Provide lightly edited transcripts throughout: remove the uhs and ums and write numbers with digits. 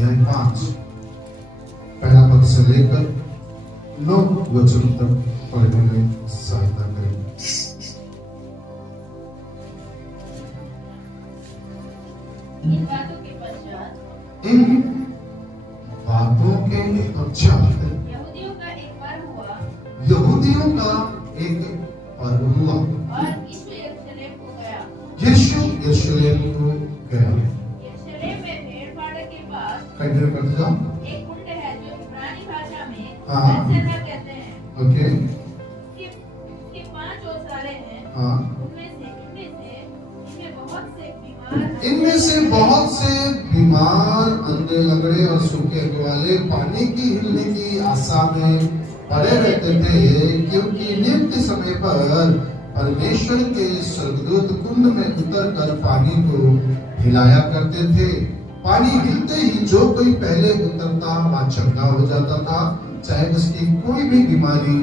अध्याय 5 पहला पद से लेकर 9 वचन तक पढ़ने में सहायता करें। इन बातों के पश्चात यहूदियों का एक पर्व हुआ और यीशु यरूशलेम को गया। यरूशलेम को गया। यरूशलेम में भेड़ फाटक के पास कंटिन्यू करते जाओ। एक कुंड है जो इब्रानी भाषा में हाँ। बेथेस्दा कहते हैं। ओके। उसके 5 ओसारे हैं। हाँ। इनमें से बहुत से बीमार, अंधे, लंगड़े और सूखे वाले पानी की हिलने की आशा में पड़े रहते थे, क्योंकि नियुक्त समय पर परमेश्वर के स्वर्गदूत कुंड में उतरकर पानी को हिलाया करते थे। पानी हिलते ही जो कोई पहले उतरता वह चंगा हो जाता था, चाहे उसकी कोई भी बीमारी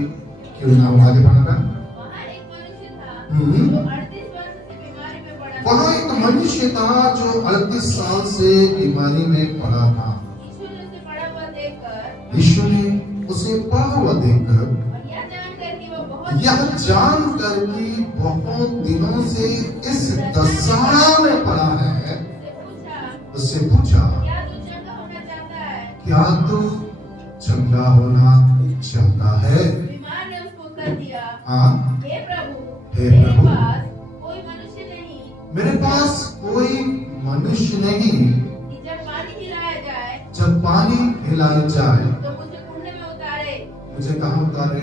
क्यों ना हो। आगे बढ़ना। वहाँ एक मनुष्य था जो 38 वर्ष से बीमारी में पड़ा था। वहाँ एक मनुष्य था जो 38 साल से बीमारी में पड़ा था। यीशु ने उसे पड़ा हुआ देखकर यीशु ने उसे पड़ा हुआ देखकर और यह जानकर कि बहुत दिनों से इस दशा में पड़ा है, उससे पूछा, क्या तू चंगा होना चाहता है? बीमार ने उसको उत्तर दिया, हाँ, हे प्रभु, हे मेरे प्रभु, पास कोई मनुष्य नहीं मेरे पास कोई मनुष्य नहीं कि जब पानी हिलाया जाए जब पानी हिलाया जाए तो मुझे कुंड में उतारे। मुझे कहाँ उतारे?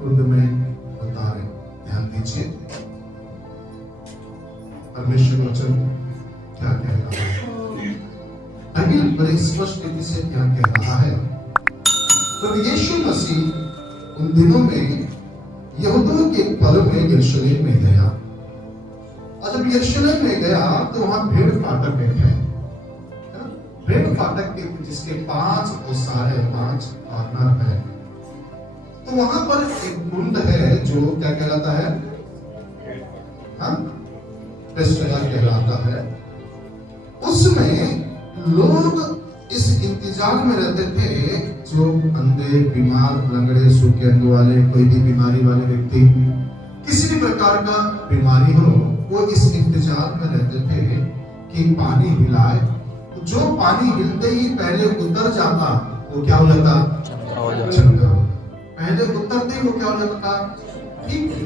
कुंड में उतारे। ध्यान दीजिए परमेश्वर वचन क्या कह रहा है। बाइबल बड़े स्पष्ट रीति से क्या कह रहा है। तो यीशु मसीह उन दिनों में यहूदियों के पर्व में यरूशलेम में गया, और जब यरूशलेम में गया तो वहां भेड़ फाटक बैठे। भेड़ फाटक के जिसके 5 ओसारे 5 कॉर्नर है, तो वहां पर एक कुंड है जो क्या कहलाता है? बेथेस्दा कहलाता है। उसमें लोग इस इंतजार में रहते थे, जो अंधे, बीमार, लंगड़े, सूखे अंग वाले, कोई भी बीमारी वाले व्यक्ति, किसी भी प्रकार का बीमारी हो, वो इस इंतजार में रहते थे कि पानी हिलाए। तो जो पानी हिलते ही पहले उतर जाता वो क्या हो जाता? चंगा। पहले उतरते ही वो क्या हो जाता? ठीक है।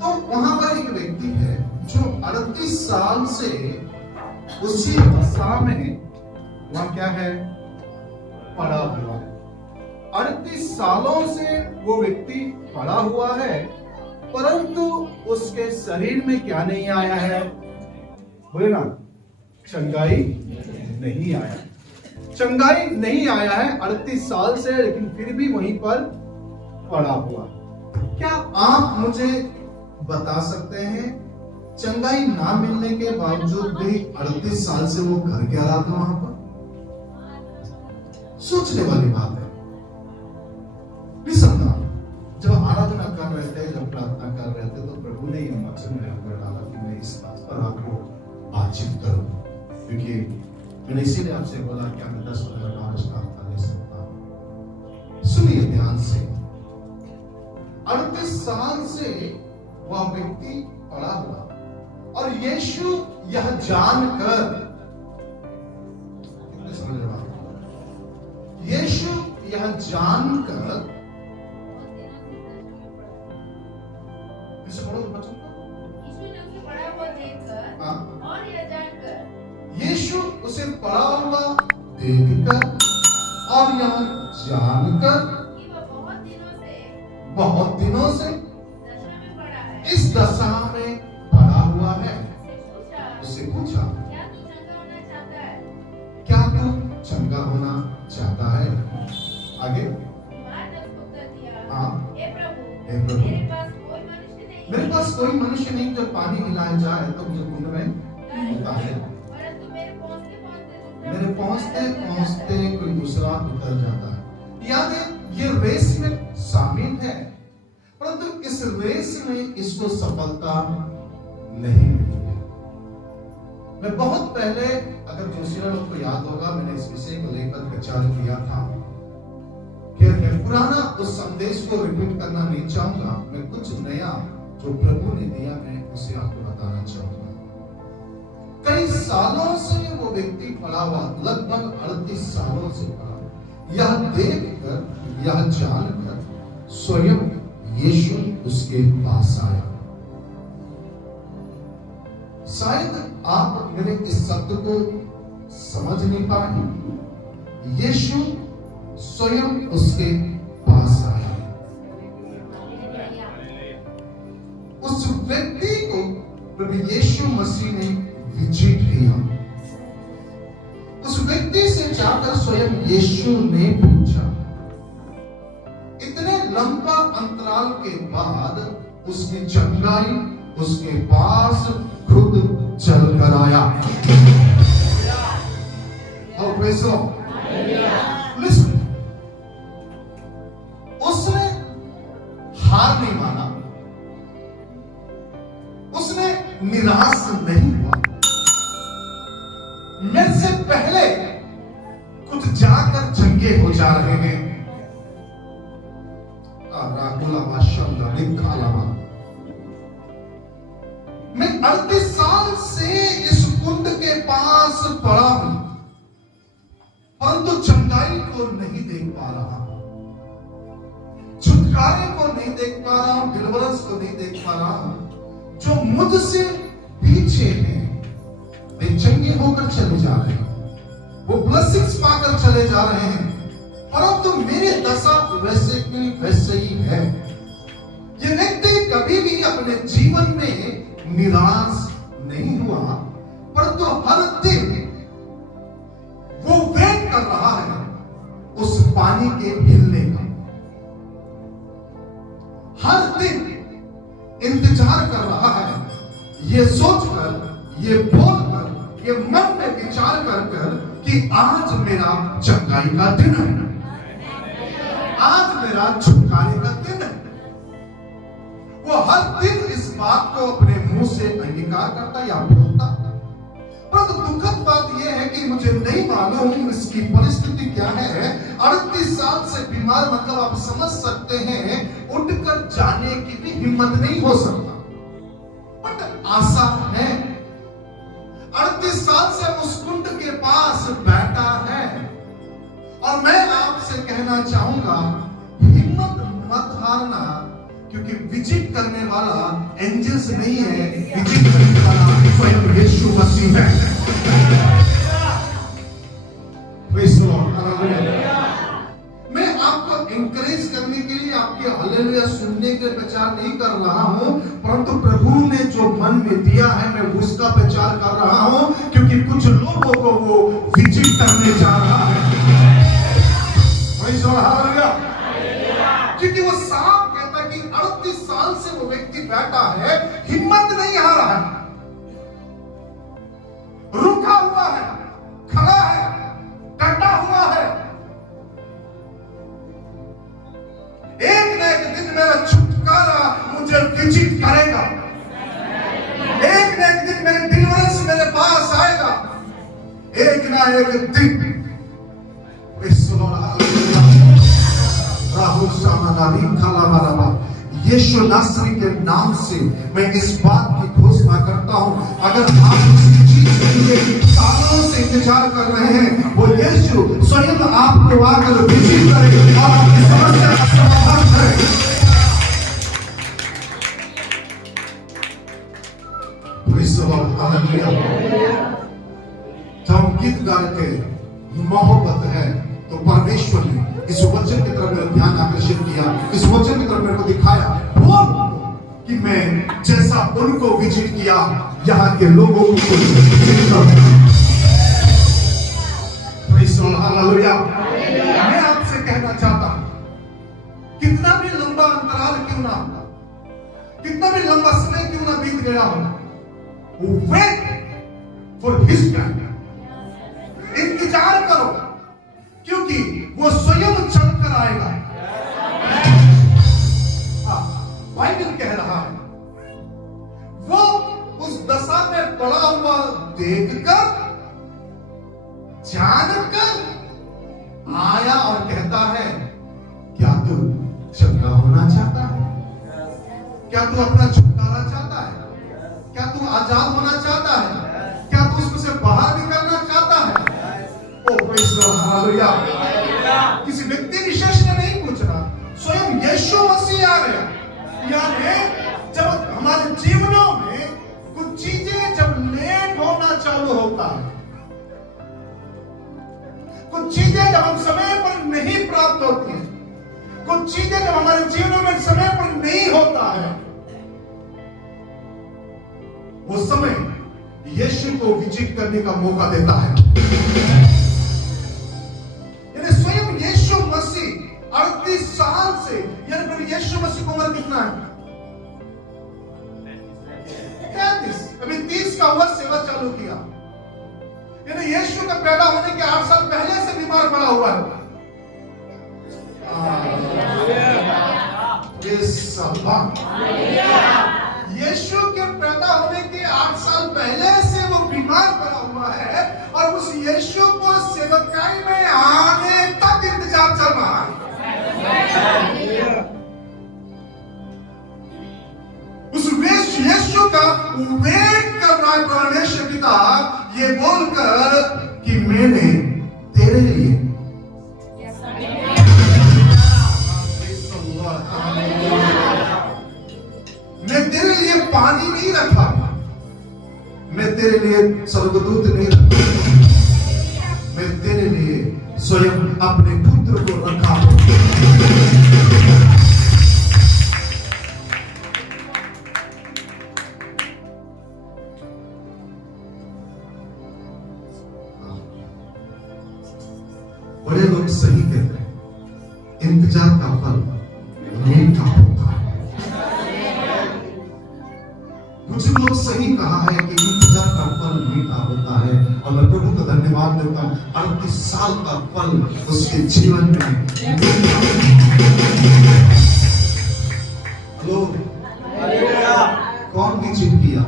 तो वहां पर एक व्यक्ति है जो 38 साल से उसी दशा में वह क्या है? पड़ा हुआ है। 38 सालों से वो व्यक्ति पड़ा हुआ है, परंतु उसके शरीर में क्या नहीं आया है? बोले ना, चंगाई नहीं आया। चंगाई नहीं आया है 38 साल से, लेकिन फिर भी वहीं पर पड़ा हुआ। क्या आप मुझे बता सकते हैं चंगाई ना मिलने के बावजूद भी 38 साल से वो घर क्या रहा था वहां पर? सोचने वाली बात है। निसंदेह जब आराधना कर रहे थे, जब प्रार्थना कर रहे थे, तो प्रभु ने इन वचन में हमको डाला कि मैं इस बात पर आपको बातचीत करूं, क्योंकि मैंने इसीलिए आपसे बोला कि मैं 10 मिनट और प्रार्थना ले सकता हूं। सुनिए ध्यान से। 38 साल से वह व्यक्ति पड़ा हुआ, और यीशु यह जानकर, यीशु यह जानकर, यीशु ने उसे पड़ा हुआ देखकर और यह जानकर, यीशु उसे पड़ा हुआ देखकर और यह जानकर कि वह बहुत दिनों से दशा में पड़ा है, इस दशा में पड़ा हुआ है, उससे पूछा, क्या तू चंगा होना चाहता है? क्या तू चंगा होना चाहता है? आगे। बीमार ने उसको उत्तर दिया, हाँ, हे प्रभु, हे प्रभु, मेरे पास कोई मनुष्य नहीं मेरे पास कोई मनुष्य नहीं जब पानी हिलाया जाए तो मुझे कुंड में उतारे, परंतु मेरे पहुंचते पहुंचते कोई दूसरा उतर जाता है। याद है, ये रेस में शामिल है, परंतु इस रेस में इसको सफलता नहीं मिली है। मैं बहुत पहले, अगर जोशीला लोग को याद होगा, मैंने इस विषय को लेकर प्रचार किया था कि मैं पुराना उस संदेश को रिपीट करना नहीं चाहूंगा। मैं कुछ नया जो प्रभु ने दिया मैं उसे आपको बताना चाहूंगा। कई सालों से वो व्यक्ति पड़ा हुआ, लगभग 38 सालों से पड़ा, यह देखकर, यह जानकर स्वयं यीशु उसके पास आया। शायद आप मेरे इस शब्द को समझ नहीं पाए। यीशु स्वयं उसके पास आया। उस व्यक्ति को प्रभु यीशु मसीह ने विजिट किया। उस व्यक्ति से जाकर स्वयं यीशु ने पूछा। इतने लंबा अंतराल के बाद उसकी चंगाई उसके पास खुद चल कर आया। Listen, उसने हार नहीं माना, उसने निराश नहीं हुआ। मेरे से पहले कुछ जाकर चंगे हो जा रहे हैं। मैं 38 साल से इस कुंड के पास पड़ा हूं, परंतु चंगाई को नहीं देख पा रहा, छुटकारे को नहीं देख पा रहा हूं, डिलीवरेंस को नहीं देख पा रहा हूं। जो मुझसे पीछे हैं वे चंगे होकर चले जा रहे हैं, वो ब्लेसिंग्स पाकर चले जा रहे हैं, परंतु मेरी दशा वैसे की वैसे ही है। ये व्यक्ति कभी भी अपने जीवन में निराश नहीं हुआ, परंतु हर दिन वो वेट कर रहा है उस पानी के हिलने का। हर दिन इंतजार कर रहा है, ये सोचकर, ये बोलकर, ये मन में विचार कर कि आज मेरा चंगाई का दिन है, आज मेरा छुटकारे का दिन है। वो हर दिन इस बात को अपने मुंह से अंगीकार करता या बोलता, परंतु दुखद बात यह है कि मुझे नहीं मालूम इसकी परिस्थिति क्या है। 38 साल से बीमार, मतलब आप समझ सकते हैं उठकर जाने की भी हिम्मत नहीं हो सकता, बट आशा है। 38 साल से उस कुंड के पास बैठा है, और मैं आपसे कहना चाहूंगा हिम्मत मत हारना, क्योंकि विजिट करने वाला एंजल्स नहीं है, विजिट करने वाला स्वयं यीशु मसीह है। मैं आपको इंकरेज करने के लिए, आपके हालेलुया सुनने के प्रचार नहीं कर रहा हूं, परंतु प्रभु ने जो मन में दिया है मैं उसका प्रचार कर रहा हूं, क्योंकि कुछ लोगों को वो विजिट करने जा रहा है। क्योंकि वो साफ कहता है कि 38 साल से वो व्यक्ति बैठा है, हिम्मत नहीं हारा है, रुका हुआ है, खड़ा है, डटा हुआ है। एक न एक दिन मेरा छुटकारा मुझे विजिट करेगा, एक न एक दिन मेरे डिलीवरेंस मेरे पास आएगा, एक न एक दिन। यीशु नासरी के नाम से मैं इस बात की घोषणा करता हूं, अगर आप किसी चीज के लिए सालों से इंतजार कर रहे हैं, वो यीशु स्वयं आपको आकर विजिट करे और आपकी समस्या का समाधान करे। जब गीत गा के मोहब्बत है तो परमेश्वर ने इस वचन की तरफ मेरा ध्यान आकर्षित किया, इस वचन की तरफ मेरे को दिखाया, बोल कि मैं जैसा उनको विजिट किया यहाँ के लोगों को विजिट करूं। हालेलुया। मैं आपसे कहना चाहता हूं, कितना भी लंबा अंतराल क्यों ना, कितना भी लंबा समय क्यों ना बीत गया हो, वेट फॉर हिज टाइम, इंतजार करो, क्योंकि वो स्वयं चलकर आएगा। बाइबल कह रहा है वो उस दशा में पड़ा हुआ देखकर, जानकर आया और कहता है, क्या तू चंगा होना चाहता है? क्या तू अपना छुटकारा चाहता है? क्या तू आजाद होना चाहता है? क्या तू उसमें से बाहर निकलना चाहता है? ओ प्रेज़ द लॉर्ड, हालेलुया। किसी व्यक्ति विशेष ने नहीं पूछ रहा, स्वयं यीशु मसीह आ गया। यानी जब हमारे जीवनों में कुछ चीजें जब लेट होना चालू होता है, कुछ चीजें जब हम समय पर नहीं प्राप्त होती हैं, कुछ चीजें जब हमारे जीवन में समय पर नहीं होता है, वो समय यीशु को विजिट करने का मौका देता है। यानी स्वयं यीशु मसीह 38 साल से, यानी यीशु मसीह को उम्र कितना है? 33। अभी 30 का वर्ष सेवा चालू किया। यानी यीशु का पैदा होने के 8 साल पहले से बीमार पड़ा हुआ है। यीशु के पैदा होने के 8 साल पहले से वो बीमार पड़ा हुआ है और उस यीशु को सेवकाई में आने तक इंतजार चल रहा है। उस यीशु का वेट कर रहा है परमेश्वर पिता, ये बोलकर कि मैंने तेरे लिए मैं तेरे लिए पानी नहीं रखा, मैं तेरे लिए स्वर्गदूत नहीं रखा, मैं तेरे लिए स्वयं अपने पुत्र को रखा। बड़े लोग सही कहते हैं, इंतजार का फल मीठा होता है। कुछ लोग सही कहा है कि इंतजार का फल मीठा होता है, और मैं प्रभु को धन्यवाद देता हूं, 38 साल का फल उसके जीवन में। हेलो, कौन विजिट किया?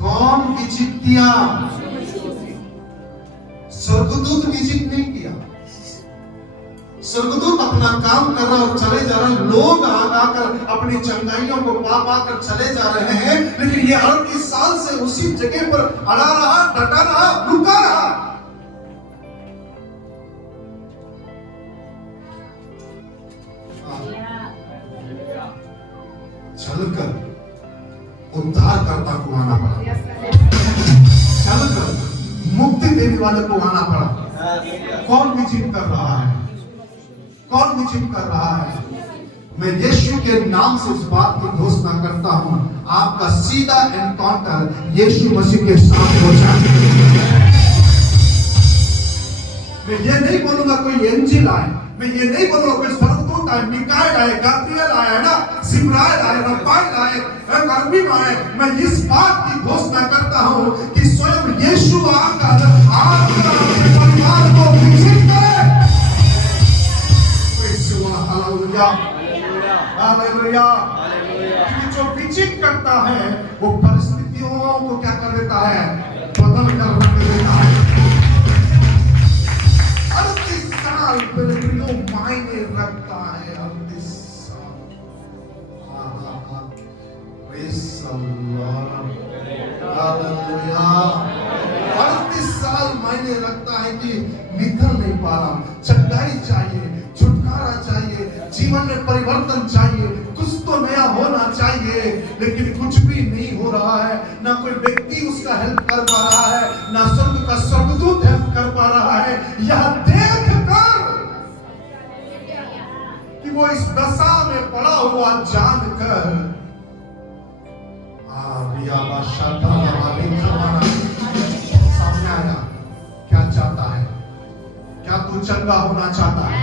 कौन विजिट किया? स्वर्गदूत विजिट नहीं किया। स्वर्गदूत अपना काम कर रहा और चले जा रहे हैं, लोग आकर अपनी चंगाइयों को पा कर चले जा रहे हैं, लेकिन ये 38 साल से उसी जगह पर अड़ा रहा, डटा रहा, रुका रहा। चलकर उद्धारकर्ता को आना पड़ा, चलकर मुक्ति देने वाले को आना पड़ा। कौन विजिट कर रहा है? कौन विजिट कर रहा है? मैं यीशु के नाम से इस बात की घोषणा करता हूं, आपका सीधा एनकाउंटर यीशु मसीह के साथ हो जाए। मैं ये नहीं बोलूंगा कोई एंजिल आए, मैं ये नहीं बोलूंगा कोई स्वर्गदूत आए, मिकाएल आए, गाब्रिएल आए, है ना, जिब्राइल आए, रफाएल आए, करमीम आए। मैं इस बात की घोषणा करता हूं कि स्वयं यीशु आकर आपका परिवार को विजिट करे। Hallelujah, hallelujah. क्योंकि जो विजिट करता है वो परिस्थितियों को क्या कर देता है? बदल कर रख देता है। 38 साल प्रियो मायने रखता है। 38 साल, प्रेज़ द लॉर्ड, हालेलुया। 38 साल मायने रखता है कि निकल नहीं पा रहा, चंगाई चाहिए, छुटकारा चाहिए, जीवन में परिवर्तन चाहिए, कुछ तो नया होना चाहिए, लेकिन कुछ भी नहीं हो रहा है। ना कोई व्यक्ति उसका हेल्प कर पा रहा है, ना स्वर्ग का स्वर्गदूत हेल्प कर पा रहा है। यह देखकर कि वो इस दशा में पड़ा हुआ जानकर सामने आया। क्या चाहता है? क्या तू चंगा होना चाहता है?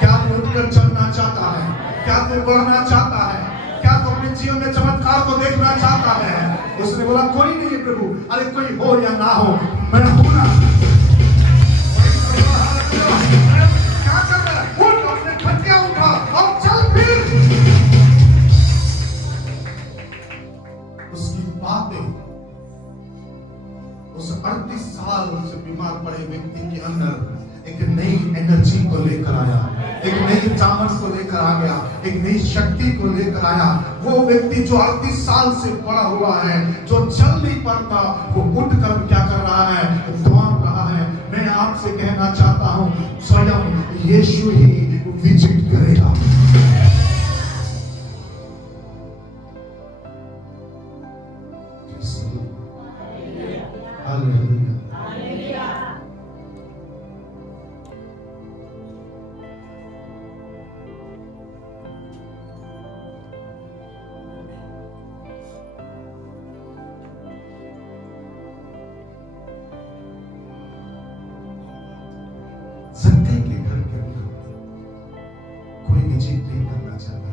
क्या तू उठकर चलना चाहता है? क्या तू बढ़ना चाहता है? क्या तू अपने जीवन में चमत्कार को देखना चाहता है? उसने बोला कोई नहीं है प्रभु, अरे कोई हो या ना हो, मैं हूं ना। क्या कर रहा है? उठ, अपने खटिया उठा और चल फिर। उसकी बातें उस 38 साल से बीमार पड़े व्यक्ति के अंदर एक नई एनर्जी को लेकर आया, एक नई ताकत को लेकर आ गया, एक नई शक्ति को लेकर आया। वो व्यक्ति जो 38 साल से पड़ा हुआ है, जो चल नहीं पाता, वो उठकर क्या कर रहा है? दौड़ रहा है। मैं आपसे कहना चाहता हूं, स्वयं यीशु ही विजिट करेगा। हालेलुया। सत्य के घर के अंदर कोई विजिट नहीं करना चाहता।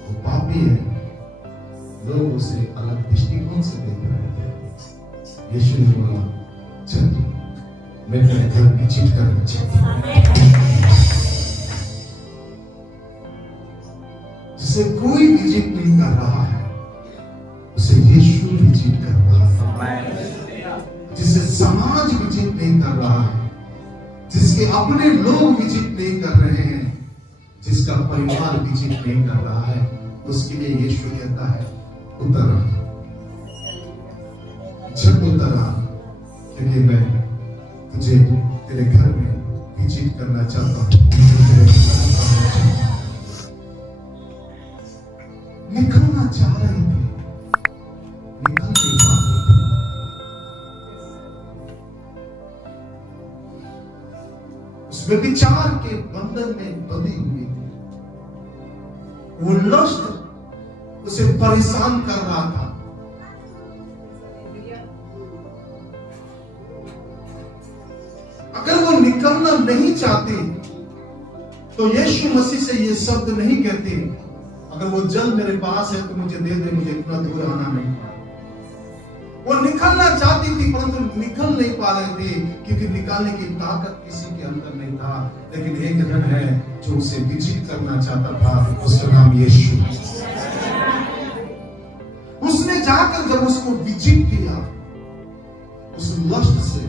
वो पापी है, लोग उसे अलग दृष्टिकोण से देख रहे थे। यीशु ने बोला, चल मैं तेरे घर विजिट करना चाहता हूं। जिसे कोई विजिट नहीं कर रहा है, उसे यीशु विजिट कर रहा है। जिसे समाज विजिट नहीं कर रहा है, जिसके अपने लोग विजिट नहीं कर रहे हैं, जिसका परिवार विजिट नहीं कर रहा है, उसके लिए यीशु कहता है, उतर आ, जब उतर आ, क्योंकि मैं तुझे तेरे घर में विजिट करना चाहता हूं। निकलना चाह रहे थे, निकल नहीं पा रहे थे। उस व्यभिचार के बंधन में बंधी हुई थी। वो लस्ट उसे परेशान कर रहा था। अगर वो निकलना नहीं चाहती तो यीशु मसीह से ये शब्द नहीं कहती, अगर वो जल मेरे पास है तो मुझे दे दे, मुझे इतना दूर आना नहीं। वो निकलना चाहती थी परंतु निकल नहीं पा रही थी, क्योंकि निकालने की ताकत किसी के अंदर नहीं था। लेकिन एक जन है जो उसे विजिट करना चाहता था, उसका नाम यीशु। उसने जाकर जब उसको विजिट किया, उस लस्ट से,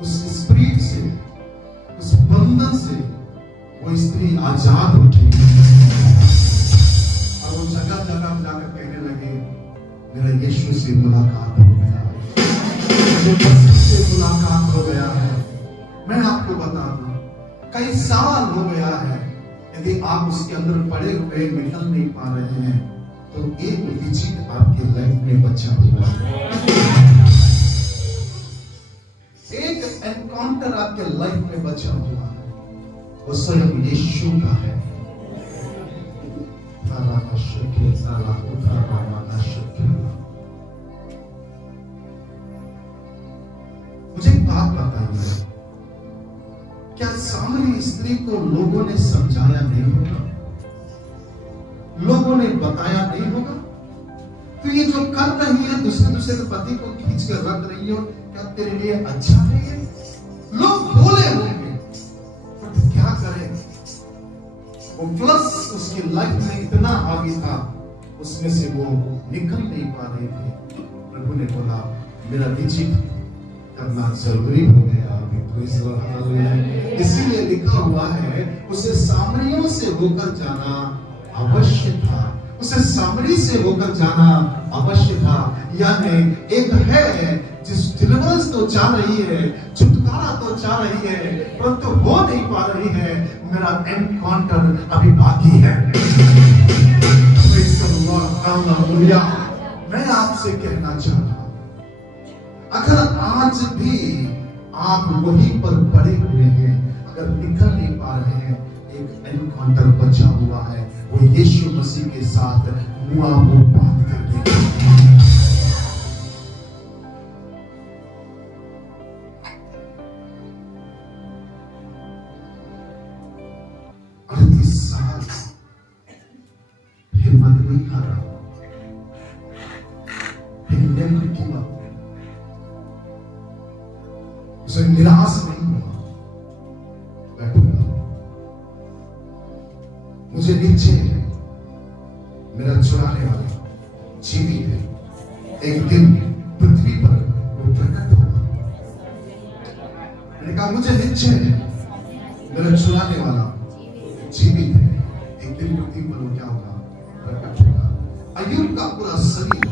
उस स्पिरिट से, उस बंधन से वो स्त्री आजाद उठी और वो जगह जगह जाकर कहने लगे, मेरा यीशु से मुलाकात हो गया है, मुझे मसीह से मुलाकात हो गया है। मैं आपको बता दूं, कई साल हो गया है, यदि आप उसके अंदर पड़े हुए निकल नहीं पा रहे हैं, तो एक विजिट आपके लाइफ में बचा हुआ है। एक एनकाउंटर आपके लाइफ में बचा हुआ है, वो स्वयं यीशु का है। मुझे एक बात बताइए, क्या सामरी स्त्री को लोगों ने समझाया नहीं होगा, लोगों ने बताया नहीं होगा? तो ये जो कर रही है, दूसरे के पति को खींच कर रख रही हो, क्या तेरे लिए अच्छा नहीं है? लोग बोले होंगे, पर क्या करें? वो प्लस उसकी लाइफ में इतना हावी था, उसमें से वो निकल नहीं पा रहे थे। प्रभु ने बोला, मेरा विजिट करना जरूरी हो गया अभी तो। इसीलिए लिखा हुआ है, उसे सामरियों से होकर जाना अवश्य था, उसे सामरी से होकर जाना अवश्य था। यानी एक है जिस डिलीवरेंस तो चाह रही है, छुटकारा तो चाह रही है, परंतु हो नहीं पा रही है। मेरा एनकाउंटर अभी बाकी है। मैं आपसे कहना चाहता हूं, अगर आज भी आप वहीं पर पड़े हुए हैं, अगर निकल नहीं पा रहे हैं, एक एनकाउंटर बचा हुआ है, वो यीशु मसीह के साथ मुंह बात करने का। 38 साल हिम्मत नहीं हारा, उसे निराश नहीं हुआ, बैठूंगा, मुझे नीचे मेरा छुड़ाने वाला जीवित है, एक दिन पृथ्वी पर वो प्रकट होगा। मैंने कहा मुझे निश्चय है मेरा छुड़ाने वाला जीवित है, एक दिन पृथ्वी पर वो क्या होगा, प्रकट होगा। अय्यूब का पूरा शरीर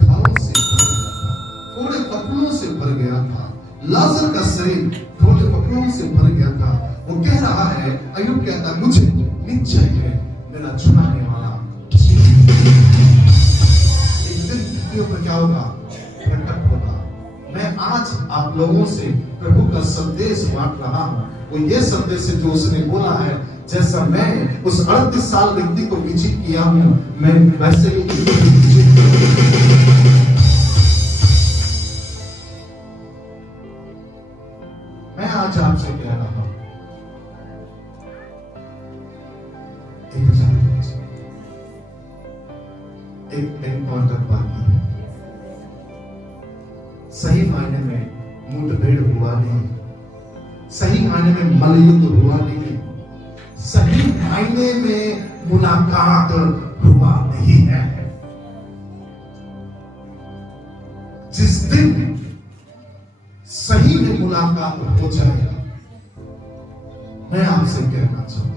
घावों से भर गया था, थोड़े कपड़ों से भर गया था। लाजर का शरीर थोड़े कपड़ों से भर गया था। वो कह रहा है, अय्यूब कहता है मुझे निश्चय है मेरा छुड़ाने वाला जीवित है, एक दिन पृथ्वी पर क्या होगा, प्रकट होगा। मैं आज आप लोगों से प्रभु का संदेश बांट रहा हूं, वो ये संदेश है जो उसने बोला है। जैसा मैं उस 38 साल व्यक्ति को विजिट किया हूं, मैं वैसे ही विजिट मैं आज आपसे कह रहा हूं, एक एनकाउंटर बाकी है। सही मायने में मुठभेड़ हुआ नहीं, सही मायने में मल्लयुद्ध हुआ नहीं, सही मायने में मुलाकात हुआ नहीं है। जिस दिन सही में मुलाकात हो जाएगा, मैं आपसे कहना चाहता हूं,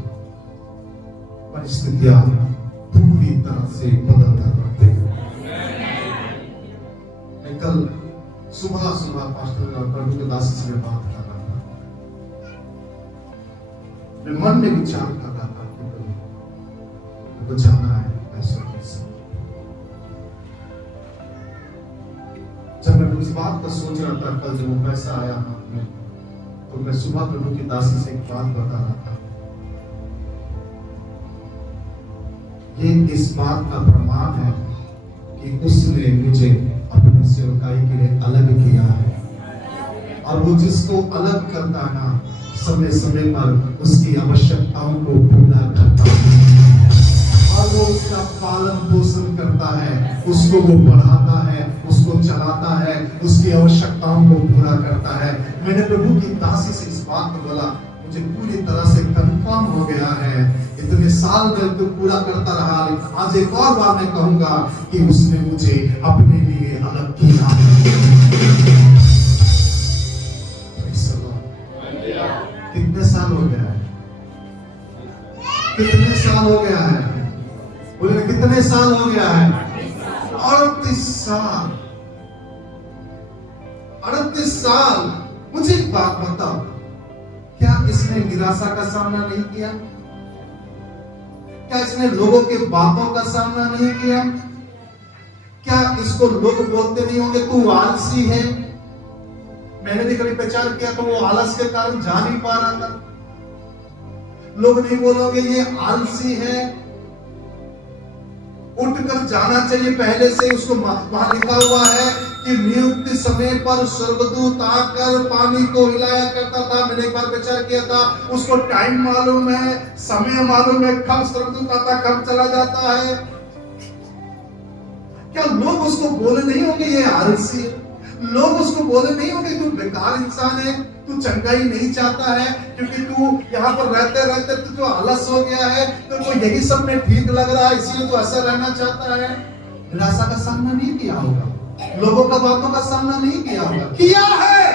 परिस्थितियां पूरी तरह से बदल कर रखते हैं। मैं कल सुबह पास्टर प्रभु के दास से बात कर रहा था, मैं मन में विचार कर रहा था कि तो जाना है पैसों के साथ। जब मैं उस बात पर सोच रहा था, कल जब वो पैसा आया हाथ में, तो मैं सुबह प्रभु की दासी से एक बात बता रहा था। ये इस बात का प्रमाण है कि उसने मुझे अपनी सेवकाई के लिए अलग किया है, और वो जिसको अलग करता है ना, समय समय पर उसकी आवश्यकताओं को पूरा करता है, और वो उसका पालन पोषण करता है, उसको वो बढ़ाता है, उसको चलाता है, उसकी आवश्यकताओं को पूरा करता है। मैंने प्रभु की दासी से इस बात को बोला, मुझे पूरी तरह से कंफर्म हो गया है, इतने साल में तो पूरा करता रहा, लेकिन आज एक और बार मैं कहूंगा कि उसने मुझे अपने लिए अलग किया। कितने साल हो गया है, कितने साल हो गया है, बोले कितने साल हो गया है, 38 साल। 38 साल। मुझे एक बात बताओ, क्या इसने निराशा का सामना नहीं किया? क्या इसने लोगों के बातों का सामना नहीं किया? क्या इसको लोग बोलते नहीं होंगे तू आलसी है? मैंने भी कभी प्रचार किया तो वो आलस के कारण जा नहीं पा रहा था। लोग नहीं बोलोगे ये आलसी है, उठकर जाना चाहिए पहले से। उसको वहां लिखा हुआ है कि नियुक्त समय पर स्वर्गदूत आकर पानी को हिलाया करता था। मैंने एक बार प्रचार किया था, उसको टाइम मालूम है, समय मालूम है, कब स्वर्गदूत आता कब चला जाता है। क्या लोग उसको बोले नहीं होंगे ये आलसी है? लोग उसको बोले नहीं होंगे तू बेकार इंसान है, तू चंगाई नहीं चाहता है, क्योंकि तू यहाँ पर रहते रहते तू जो आलस हो गया है, तो यही सब में ठीक लग रहा है, इसलिए तू ऐसा रहना चाहता है। निराशा का सामना नहीं किया होगा, लोगों का बातों का सामना नहीं किया होगा। किया है,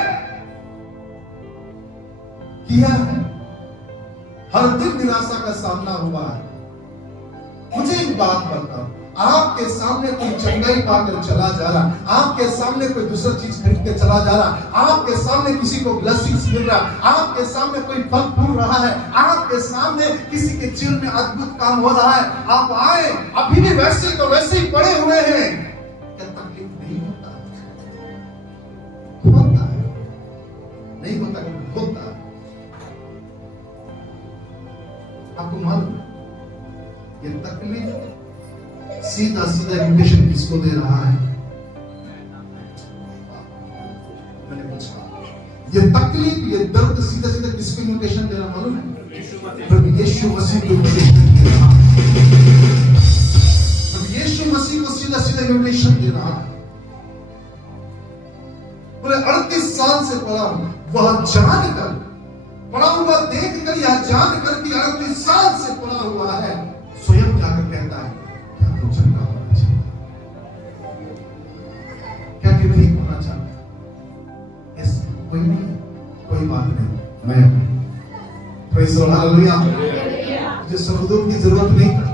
किया है, हर दिन निराशा का सामना हुआ है। मुझे एक बात बताओ, आपके सामने कोई चंगाई पाकर चला जा रहा, आपके सामने कोई दूसरा चीज खरीद के चला जा रहा, आपके सामने किसी को ब्लेसिंग्स मिल रहा, आपके सामने कोई फल फूल रहा है, आपके सामने किसी के जीवन में अद्भुत काम हो रहा है, आप आए अभी भी वैसे तो वैसे ही पड़े हुए हैं, क्या तकलीफ नहीं होता? होता है, नहीं होता, होता है। आपको मालूम ये तकलीफ सीधा सीधा इन्विटेशन किसको दे रहा है? मैंने पूछा, ये तकलीफ, ये दर्द सीधा सीधा किसको इन्विटेशन दे रहा मालूम है? प्रभु यीशु मसीह को इन्विटेशन दे रहा है। प्रभु यीशु मसीह को सीधा सीधा इन्विटेशन दे रहा है। पूरे 38 साल से पड़ा हूं, वह जानकर पड़ा हुआ, देख कर या जानकर कि 38 साल से पड़ा हुआ है, स्वयं जाकर कहता है क्या हालेलुया। मुझे स्वर्गदूत की जरूरत नहीं था।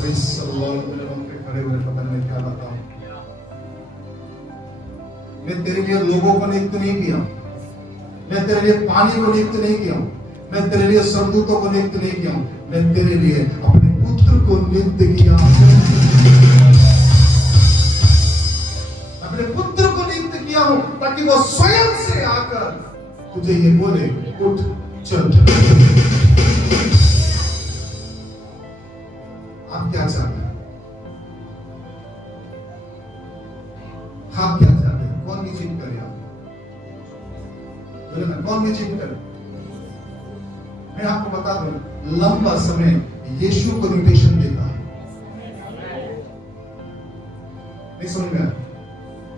Praise the Lord. पे खड़े हुए पता नहीं क्या बताऊं। मैं तेरे लिए लोगों को नियुक्त नहीं किया, मैं तेरे लिए पानी को नियुक्त नहीं किया, मैं तेरे लिए स्वर्गदूतों को नियुक्त नहीं किया, मैं तेरे लिए अपने पुत्र को नियुक्त किया। अपने पुत्र को नियुक्त किया हूं ताकि वो स्वयं से आकर तुझे ये बोले, उठ चल। आप क्या चाहते हैं? आप क्या चाहते हैं? कौन विजिट करे? आप बोले ना, कौन विजिट करे? मैं आपको बता दूं, लंबा समय यीशु को इन्विटेशन देता है। नहीं समझ में?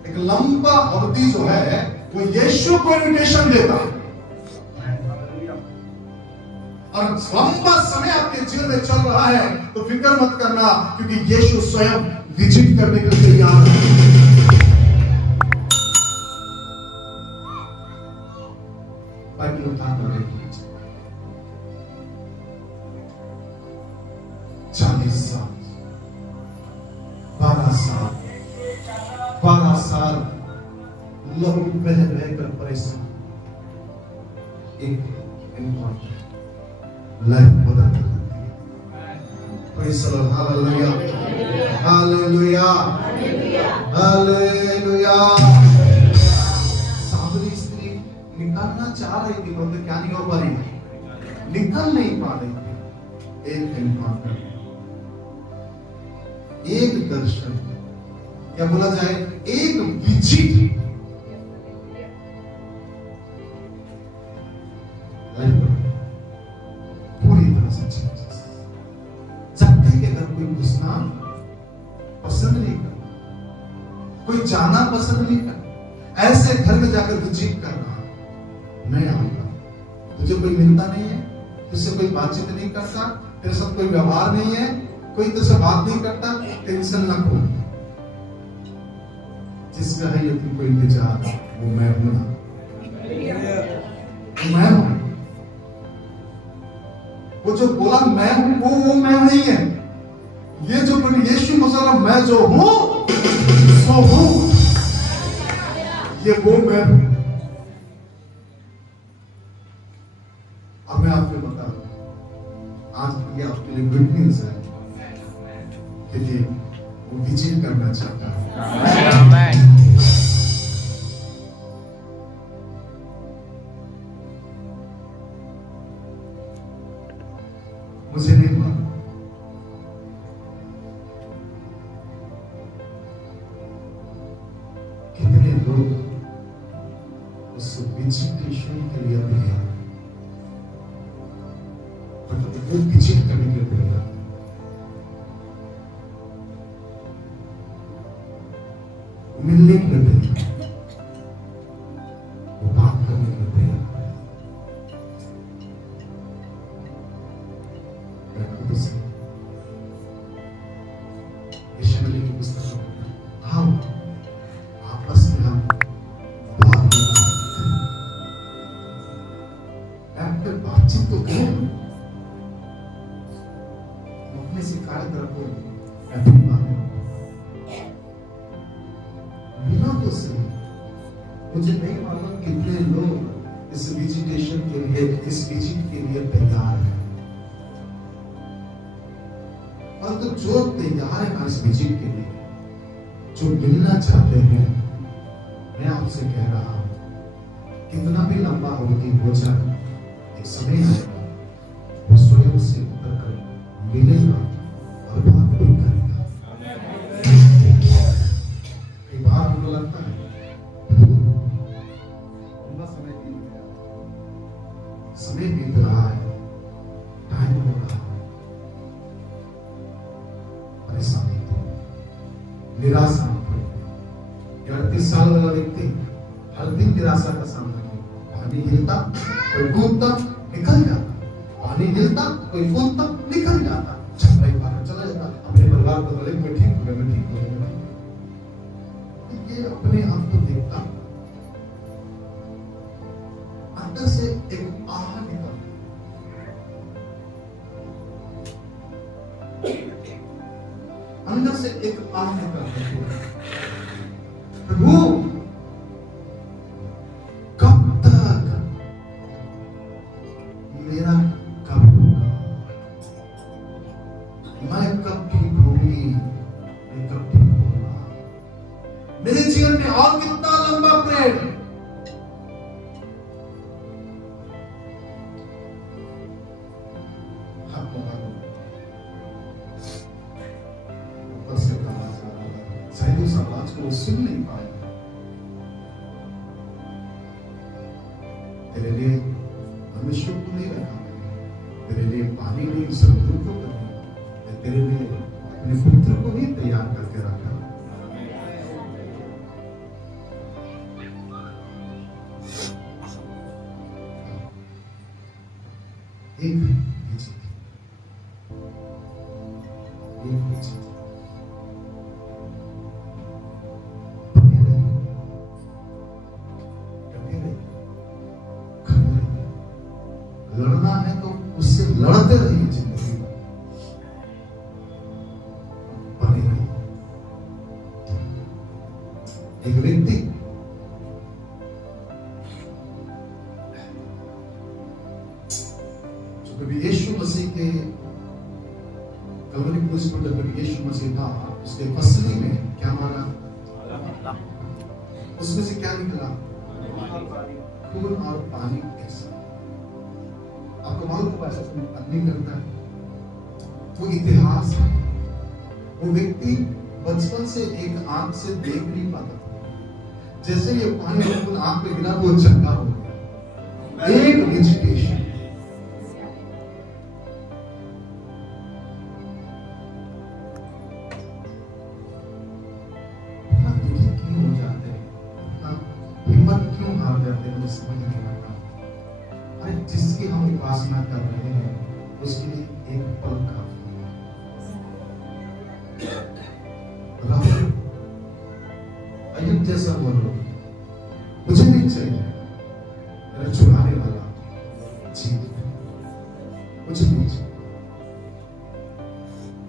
एक लंबा अवधि जो है वो यीशु को इन्विटेशन देता है। और लंबा समय आपके जीवन में चल रहा है तो फिक्र मत करना, क्योंकि यीशु स्वयं विजिट करने के लिए तैयार है। बाइबल उठा कर 40 साल 12 साल लोग बह कर परेशान, एक लाइफ बदल कर praise the Lord. Hallelujah, hallelujah, hallelujah. साधु स्त्री निकालना चाह रही थी, परंतु क्या नहीं हो पा रही, निकल नहीं पा रही थी। एक एनकाउंटर, एक दर्शन, क्या बोला जाए, एक विजिट पूरी तरह से चेंज। सकते के घर कोई घुसना पसंद नहीं करता, कोई जाना पसंद नहीं करता, ऐसे घर में जाकर विजिट करना, मैं आऊंगा, तुझे कोई मिलता नहीं है, तुझसे कोई बातचीत नहीं करता, तेरे साथ कोई व्यवहार नहीं है, कोई तुझसे बात नहीं करता, टेंशन ना करो। जिसका है ये तुमको इंतजार, वो मैं हूं ना, मैं हूं। वो जो बोला मैं हूं, वो मैं नहीं है। ये जो प्रभु यीशु मसीह मैं जो हूं सो हूं, ये वो मैं हूं। अब मैं आपको बता दूं, आज ये आपके लिए गुड न्यूज है, क्योंकि वो विजिट करना चाहता है। मुझे नहीं मालूम कितने लोग उस विजिटेशन के लिए तैयार, वो विजिट करने के लिए तैयार, मिलने के लिए तैयार, वो बात करने के लिए तैयार। आपस में हम बातचीत तो करें, अपने शिकायत रखो, बिना तो सही। मुझे नहीं मालूम कितने लोग इस विजिटेशन के लिए, इस विजिट के लिए तैयार हैं, परंतु जो तैयार है इस विजिट के लिए, जो मिलना चाहते हैं, मैं आपसे कह रहा हूं, कितना भी लंबा अवधि हो जाए, एक समय आएगा वो स्वयं से उतर कर मिलेगा और बात भी करेगा। कई बार हमको लगता है समय बीत रहा है, टाइम हो रहा है, परेशानी तो निराशा। 38 साल वाला व्यक्ति हर दिन निराशा का सामना किया, पानी हिलता कोई कूदता निकल जाता, पानी हिलता कोई कूदता निकल जाता, छपरा ही बाहर चला जाता, अपने परिवार को बोले मैं ठीक हूँ, मैं ठीक हूँ। ये अपने आप को देखता, अंदर से एक आह निकल, अंदर से एक आह निकल, प्रभु कब तक, मेरा कब होगा, मैं कब ठीक होगी, मैं कब ठीक होगा, मेरे जीवन में और कितना लंबा प्रेम। ऊपर से आवाज आ रहा है, शायद उस आवाज को सुन नहीं पाए। तेरे लिए मनुष्य को नहीं रखा, तेरे लिए पानी नहीं समुद्र को नहीं, तेरे लिए अपने पुत्र को ही तैयार करके रखा। एक लड़ना है तो उससे लड़ते रहिए, जिंदगी में बने रहिए। एक व्यक्ति जो कभी यीशु मसीह के कलवरी क्रूस पर जब कभी यीशु मसीह था, उसके पसली में क्या मारा, उसमें से क्या निकला, खून और पानी एक साथ। आपको मालूम है ऐसा आदमी करता है, वो इतिहास है। वो व्यक्ति बचपन से एक आंख से देख नहीं पाता, जैसे ये पानी आंख पे गिरा वो चंगा हो गया, एक विजिटेशन। क्यों हो जाते हैं, हिम्मत क्यों हार जाते हैं, मुझे समझ नहीं आता। अरे जिसकी हम उपासना कर रहे हैं उसके लिए एक पल काफी है। अयुब जैसा बोलो, मुझे नहीं चाहिए, मेरा छुड़ाने वाला जी, मुझे नहीं चाहिए।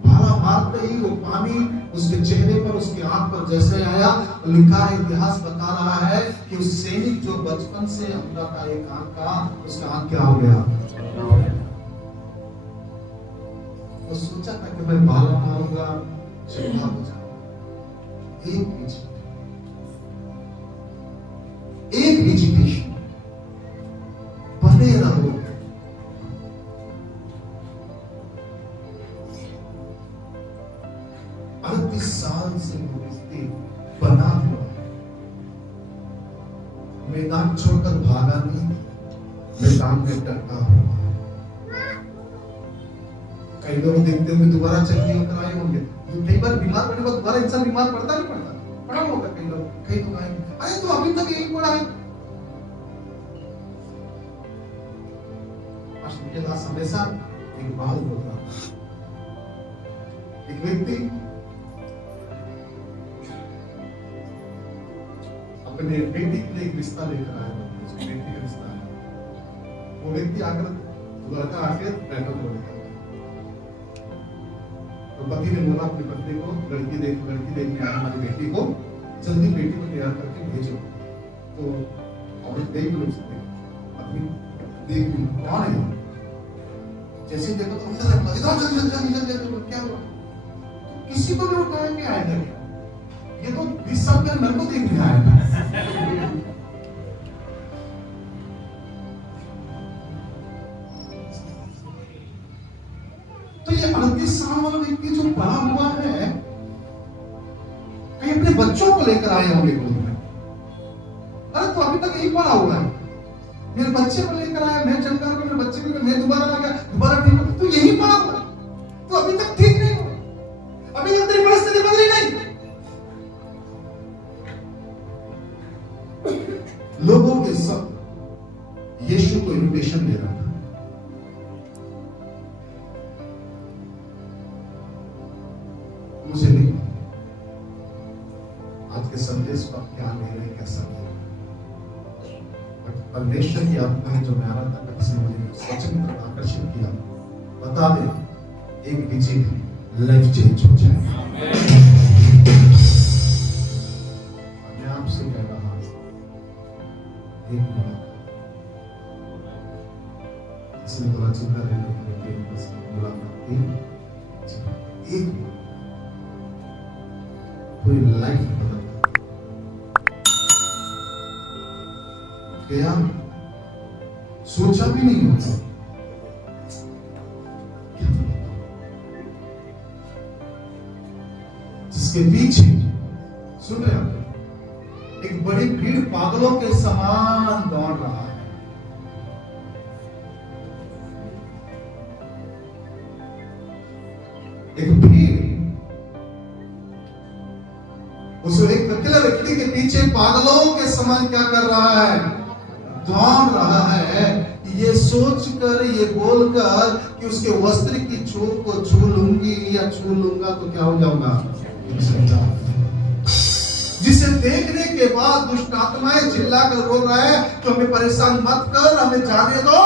भाला मारते ही वो पानी उसके चेहरे पर, उसकी आंख पर जैसे आया, लिखा है, इतिहास बता रहा है कि उस सैनिक जो बचपन से अंधा था एक आंख का, उसका आंख क्या हो गया। वो सोचा था कि मैं भाला मारूंगा, चंगा हो जाऊंगा। एक विजिटेशन, बने रहो। अड़तीस साल से वो व्यक्ति बना हुआ, मैदान छोड़कर भागा नहीं, मैदान में डटा हुआ। कई लोग देखते होंगे दोबारा चलने होकर आए होंगे, कई बार बीमार पड़ने पर दोबारा इंसान बीमार पड़ता नहीं पड़ता, पड़ा होगा। कई लोग आएंगे, अरे तो अभी तक यही पड़ा है। मुझे दास हमेशा एक बात बोलता था, एक व्यक्ति अपने बेटी के लिए एक रिश्ता लेकर आया, उसकी बेटी का रिश्ता है। वो व्यक्ति आकर, लड़का आके बैठा बोलेगा, तो पति ने बोला अपनी पत्नी को, लड़की देखने आए हमारी बेटी को, जल्दी बेटी को तैयार करके भेजो। तो औरत देख लो, अपनी देख ली कौन है, जैसे देखो तो अंदर रखना, इधर क्या हुआ, तो किसी को भी उठाया के आएगा, ये तो 20 साल के मेरे को देखने आएगा। तो ये 38 साल वाला व्यक्ति जो बड़ा हुआ है, कहीं अपने बच्चों को लेकर आए होंगे गोद में। अरे तो अभी तक यही पड़ा हुआ है, मेरे बच्चे को लेकर आया, मैं चंगा हो गया, मेरे बच्चे को, मैं दोबारा आ गया, दोबारा ठीक हो, तो यही पड़ा हुआ है, तो अभी तक ठीक नहीं हुआ, अभी तक तेरी परिस्थिति बदली नहीं। लोगों के सब यीशु को इन्विटेशन दे रहा था, मुझे नहीं आज के संदेश पर क्या ले रहे, कैसा ले रहे, परमेश्वर की आत्मा ने जो मेरा तक से मुझे वचन पर आकर्षित किया, बता दे एक विजिट लाइफ चेंज हो जाएगा। मैं आपसे कह रहा हूं, एक मिनट इसलिए थोड़ा चिंता रहने के लिए बस एक पूरी लाइफ बदल गया, सोचा भी नहीं होता। जिसके पीछे सुन रहे आप, एक बड़ी भीड़ पागलों के समान दौड़ रहा है। एक भीड़ उस एक अकेला व्यक्ति के पीछे पागलों के समान क्या कर रहा है, दौड़ रहा है, ये सोचकर, ये बोलकर कि उसके वस्त्र की छू को छू लूंगी या छू लूंगा तो क्या हो जाऊंगा, जिसे देखने के बाद दुष्ट आत्माएं चिल्लाकर बोल रहा है तो हमें परेशान मत कर, हमें जाने दो।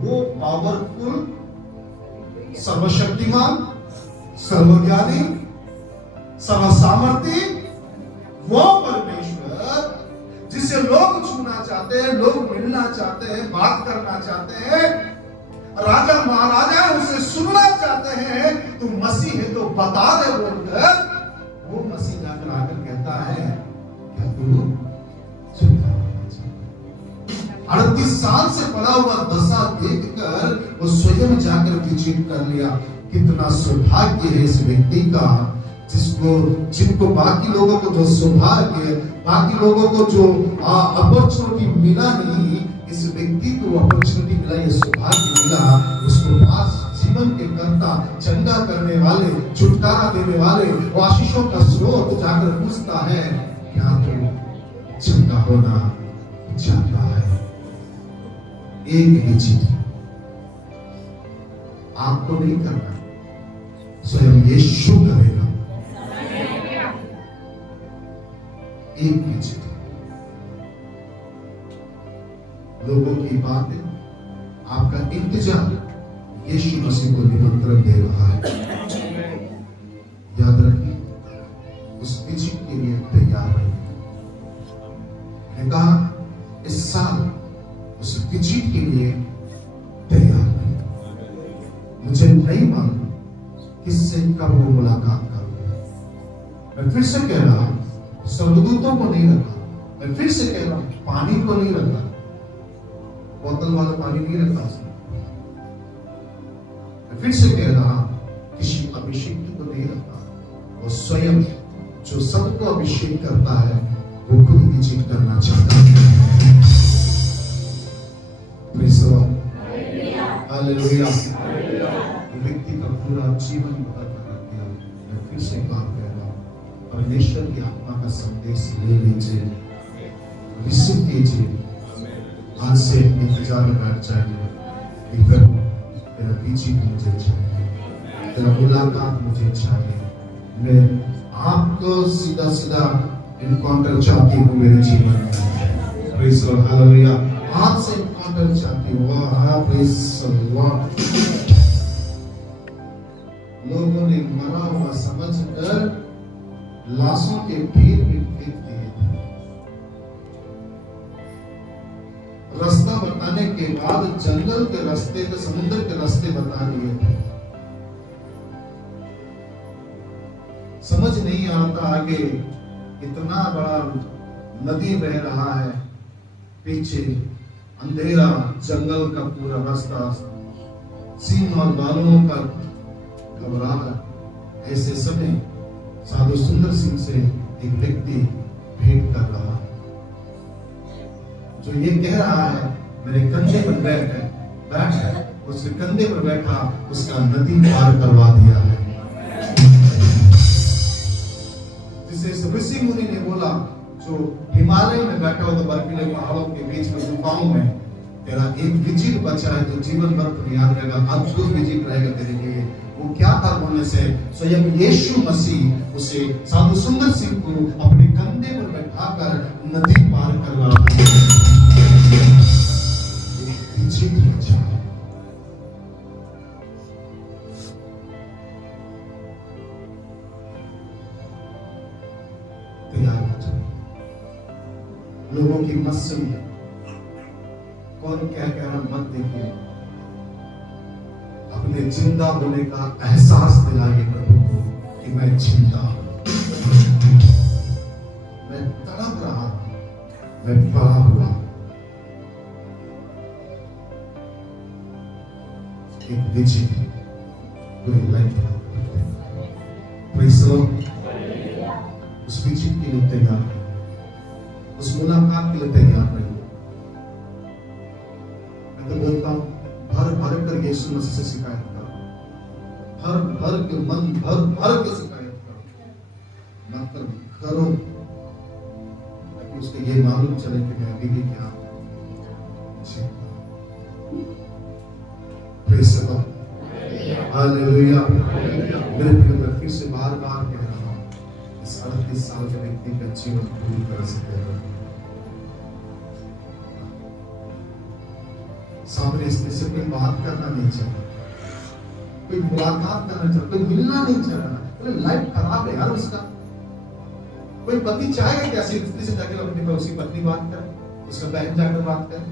वो पावरफुल, सर्वशक्तिमान, सर्वज्ञानी, सर्वसामर्थी वो परमेश्वर जिसे लोग छूना चाहते हैं, लोग मिलना चाहते हैं, बात करना चाहते हैं, राजा महाराजा उसे सुनना चाहते हैं, तू मसीह है तो बता दे बोलकर, वो मसीह जाकर आकर कहता है क्या तू 38 साल से पड़ा हुआ दशा देखकर वो स्वयं जाकर विजिट कर लिया। कितना सौभाग्य है इस व्यक्ति का, जिनको बाकी लोगों को जो सौभाग्य, बाकी लोगों को जो अपॉर्चुनिटी मिला नहीं, इस व्यक्ति को अपॉर्चुनिटी मिला, ये सौभाग्य मिला। उसको पास जीवन के कर्ता, चंगा करने वाले, छुटकारा देने वाले, आशीषों का स्रोत जाकर पूछता है क्या तू चंगा होना चाहता है? एक ही चीज आपको नहीं करना, स्वयं यीशु करेगा। एक ही चीज, लोगों की बातें, आपका इंतजार यीशु मसीह को निमंत्रण दे रहा है। याद रखिए, उस विजिट के लिए तैयार रहिए। मैंने कहा इस साल उस विजिट के लिए तैयार रहिए। मुझे नहीं मालूम किससे कब वो मुलाकात करूंगा। मैं फिर से कह रहा हूं, स्वर्गदूतों को नहीं रखा, मैं फिर से कह रहा हूं, पानी को नहीं रखा, बोतल वाला पानी नहीं रखा उसने। मैं फिर से कह रहा हूं, किसी अभिषेक को नहीं रखा, वो स्वयं जो सबको अभिषेक करता है वो खुद विजिट करना चाहता है। हालेलुया। व्यक्ति का पूरा जीवन बदल कर दिया। मैं फिर से बात कह रहा हूं, परमेश्वर की आत्मा का संदेश ले लीजिए, रिसीव कीजिए। आज से इंतजार में बैठ जाइए, तेरा विजिट मुझे चाहिए, तेरा मुलाकात मुझे चाहिए। मैं आपको सीधा सीधा इनकाउंटर चाहती हूँ मेरे जीवन में। Praise Lord, hallelujah. आज से इनकाउंटर चाहती हूँ। वाह, प्रेज़ लॉर्ड। लोगों ने मरा हुआ समझकर लाशों के भीड़ में फेंक दिए थे। रास्ता बताने के बाद जंगल के रास्ते के, समुद्र के रास्ते बता दिए थे। समझ नहीं आता आगे इतना बड़ा नदी बह रहा है, पीछे अंधेरा, जंगल का पूरा रास्ता, सिंह और बालों का घबराहट। ऐसे समय साधु सुंदर सिंह से एक व्यक्ति भेंट कर रहा है, जो ये कह रहा है मेरे कंधे पर बैठ, उसके कंधे पर बैठा, उसका नदी पार करवा दिया है। जिसे ऋषि मुनि ने बोला, जो हिमालय में बैठा हो तो बर्फीले पहाड़ों के बीच में गुफाओं में, तेरा एक विजिट बचा है तो जीवन भर तुम्हें याद रहेगा, अद्भुत विजिट रहेगा तेरे लिए। वो क्या था बोलने से, स्वयं यीशु मसीह उसे साधु सुंदर सिंह को अपने कंधे पर बैठाकर नदी पार करवा रहा है। विजिट में जाए। तैयार हो जाए। लोगों की मत सुनिए, कौन क्या कह रहा मत देखिए, अपने जिंदा होने का एहसास दिलाइए प्रभु को कि मैं जिंदा हूं, मैं तड़प रहा हूं, मैं पड़ा हुआ हूं। एक विजिट पूरी लाइफ उस विजिट के लिए तैयार है, उस मुलाकात के लिए तैयार रहिए। मैं तो बोलता हूं भर भर कर यीशु मसीह से शिकायत करो, भर भर के मन भर भर के शिकायत करो, मतलब करो, ताकि उसको ये मालूम चले कि मैं अभी भी क्या हालेलुया। मेरे प्रिय फिर से बार बार कह रहा हूं, इस 38 साल के व्यक्ति का जीवन पूरी तरह से तैयार। सामने इससे कोई बात करना नहीं चाहता, कोई मुलाकात करना चाहता, कोई मिलना नहीं चाहता, कोई लाइफ खराब है यार उसका। कोई पति चाहेगा कि ऐसी स्त्री से जाकर अपनी उसकी पत्नी बात करे, उसका बहन जाकर बात करे?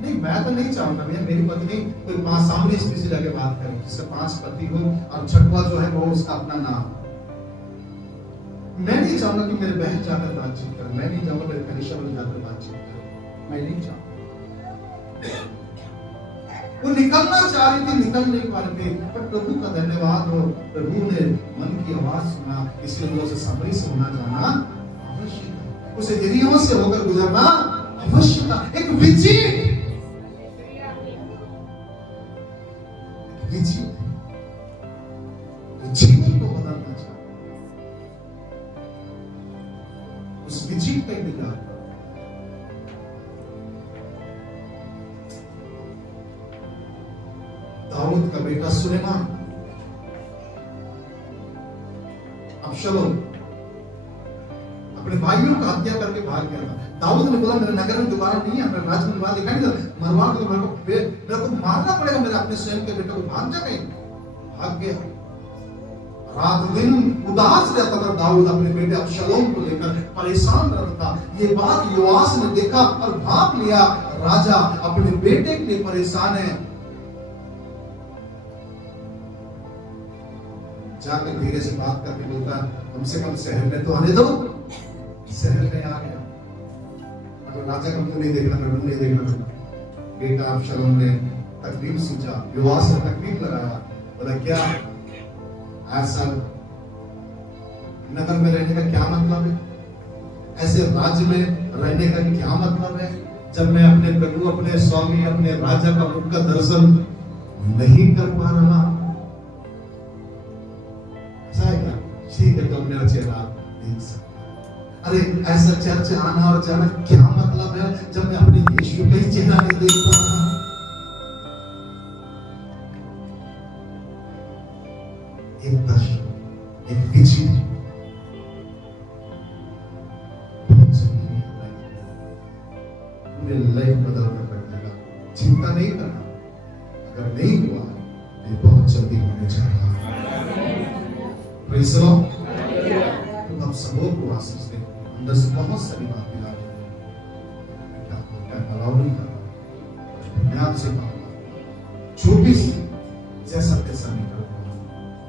नहीं, मैं तो नहीं चाहूंगा भैया मेरी पत्नी कोई 5 सामने स्त्री से जाकर बात करे, जिसका 5 पति हो और छठवा जो है वो उसका अपना नाम। मैं नहीं चाहूंगा कि मेरे बहन जाकर बातचीत करे, मैं नहीं चाहूंगा मेरे कनिष्ठा वाले जाकर बातचीत करे, मैं नहीं चाहूंगा। वो निकलना चाह रही थी, निकल नहीं पा रही थी, पर प्रभु का धन्यवाद हो, प्रभु ने मन की आवाज सुना, इसलिए वो उसे समरी से होना जाना अवश्य था, उसे यरीहो से होकर गुजरना अवश्य था। एक विजिट जीवन को बदलना चाहता, उस विजिट का इंतजार करो। दाऊद का बेटा सुलेमान, अबशलोम अपने भाइयों का हत्या करके भाग गया था। दाऊद ने बोला मेरे नगर में दोबारा नहीं है, मेरे राज्य में दोबारा दिखाई नहीं देता, मरवा दो, मेरे को मारना पड़ेगा, मेरे अपने स्वयं के बेटे को, भाग जा कहीं। भाग गया, रात दिन उदास रहता था दाऊद अपने बेटे अबशलोम को लेकर, परेशान रहता था। ये बात योआश ने देखा और भाग लिया, राजा अपने बेटे के लिए परेशान है। जाकर धीरे से बात करके बोलता कम से कम शहर में तो आने दो। शहर में आ गया, अगर राजा का मुंह नहीं देखना, मैं मुंह नहीं देखना। बेटा अबशलोम ने तकलीफ सोचा, योआश ने तकलीफ लगाया, बोला क्या ऐसा नगर में रहने का क्या मतलब है, ऐसे राज्य में रहने का क्या मतलब है, जब मैं अपने प्रभु, अपने स्वामी, अपने राजा का मुख का दर्शन नहीं कर पा रहा। ठीक है, तो मेरा चेहरा देख सकते। अरे ऐसा चर्च आना और जाना क्या मतलब है, जब मैं अपने यीशु का ही चेहरा नहीं देख पा रहा। एक दर्शन, एक विजिट पूरे लाइफ बदल कर रख देगा। चिंता नहीं करना, अगर नहीं हुआ ये बहुत जल्दी होने जा रहा है। Praise the Lord. तो अब सबों को आशीष दे, अंदर से बहुत सारी बातें आ रही हैं, क्या अलाउ नहीं कर रहा, मैं आपसे कहूँगा 24 जैसा तैसा नहीं करूँगा,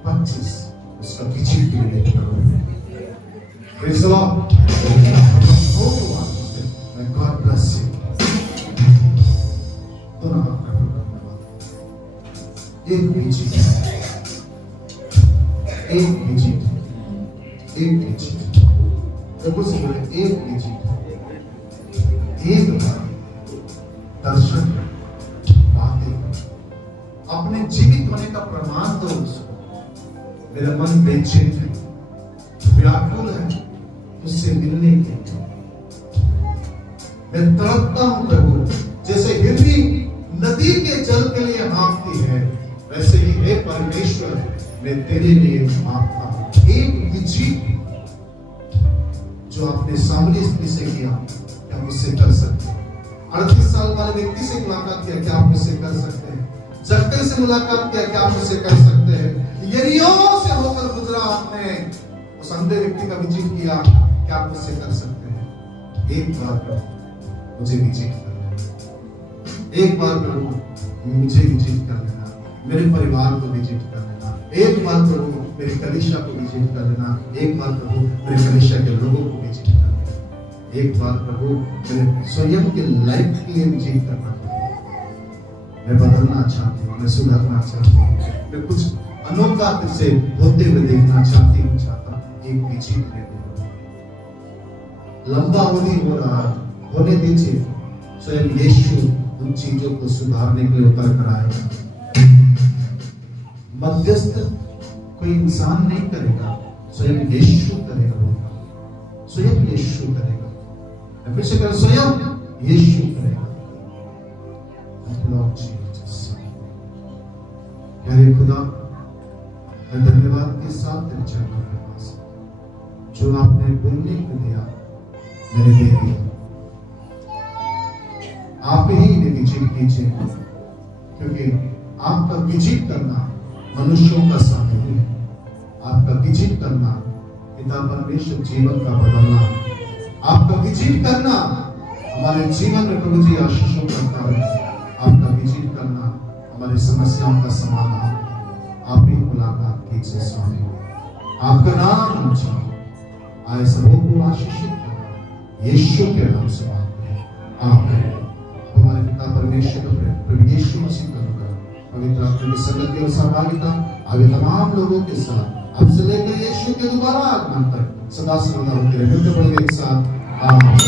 25 उसका विजिट के लिए करो। Praise the Lord. मैं गॉड ब्लेस यू। दोनों हाथ में धन्यवाद। एक विजिट, एक विजिट, एक विजिट, प्रभु से बोले एक विजिट, एक बार दर्शन, बातें, अपने जीवित होने का प्रमाण दो उसको। मेरा मन बेचैन है, व्याकुल है उससे मिलने के लिए। मैं तड़पता हूं प्रभु, जैसे हिरनी नदी के जल के लिए हाँफती है, वैसे ही हे परमेश्वर मैं तेरे लिए हाँफता हूं। एक विजिट जो आपने सामने स्त्री से किया, क्या मुझसे कर सकते? 38 साल वाले व्यक्ति से मुलाकात किया, क्या आप मुझसे कर सकते हैं? जक्कई से मुलाकात किया, क्या आप मुझसे कर सकते हैं? यरीहो से होकर गुजरा, आपने उस अंधे व्यक्ति का विजिट किया, क्या आप मुझसे कर सकते हैं? एक बार प्रभु मुझे विजिट कर लेना, एक बार प्रभु मुझे विजिट कर लेना, मेरे परिवार को विजिट कर लेना, एक बार प्रभु मेरी कलीसिया को विजिट कर लेना, एक बार प्रभु मेरे कलीसिया के लोगों को विजिट कर लेना, एक बार प्रभु मेरे स्वयं के लाइफ के लिए विजिट करना। मैं बदलना चाहती हूँ, मैं सुधरना चाहती हूँ, मैं कुछ अनोखा तुझसे होते हुए देखना चाहती हूँ, चाहता हूँ। एक विजिट ले दे, लंबा अवधि हो रहा होने दीजिए, स्वयं यीशु उन चीजों को सुधारने के लिए उतर कर आएगा। मध्यस्थ कोई इंसान नहीं करेगा, स्वयं यीशु करेगा, स्वयं यीशु करेगा, फिर से कर, स्वयं यीशु करेगा। प्यारे खुदा, मैं धन्यवाद के साथ तेरे चरणों के पास, जो आपने बोलने को दिया मैंने दे दिया। आप ही इन्हें विजिट कीजिए, क्योंकि आपका विजिट करना मनुष्यों का साथ नहीं है, आपका विजिट करना पिता परमेश्वर जीवन का बदलना, आपका विजिट करना हमारे जीवन में प्रभु जी आशीषों का कारण, आपका विजिट करना हमारी समस्याओं का समाधान। आप ही मुलाकात कीजिए स्वामी, आपका नाम ऊंचा आए, सबों को आशीषित करना, यीशु के नाम से मांगते हैं, आमीन। हमारे पिता परमेश्वर का प्रेम प्रभु यीशु मसीह का अनुग्रह, पवित्र आत्मा की संगति और सहभागिता आगे तमाम लोगों के साथ अब से लेकर यीशु के दोबारा आगमन तक सदा सर्वदा होते रहे। मिलकर पढ़ेंगे एक साथ, आमीन।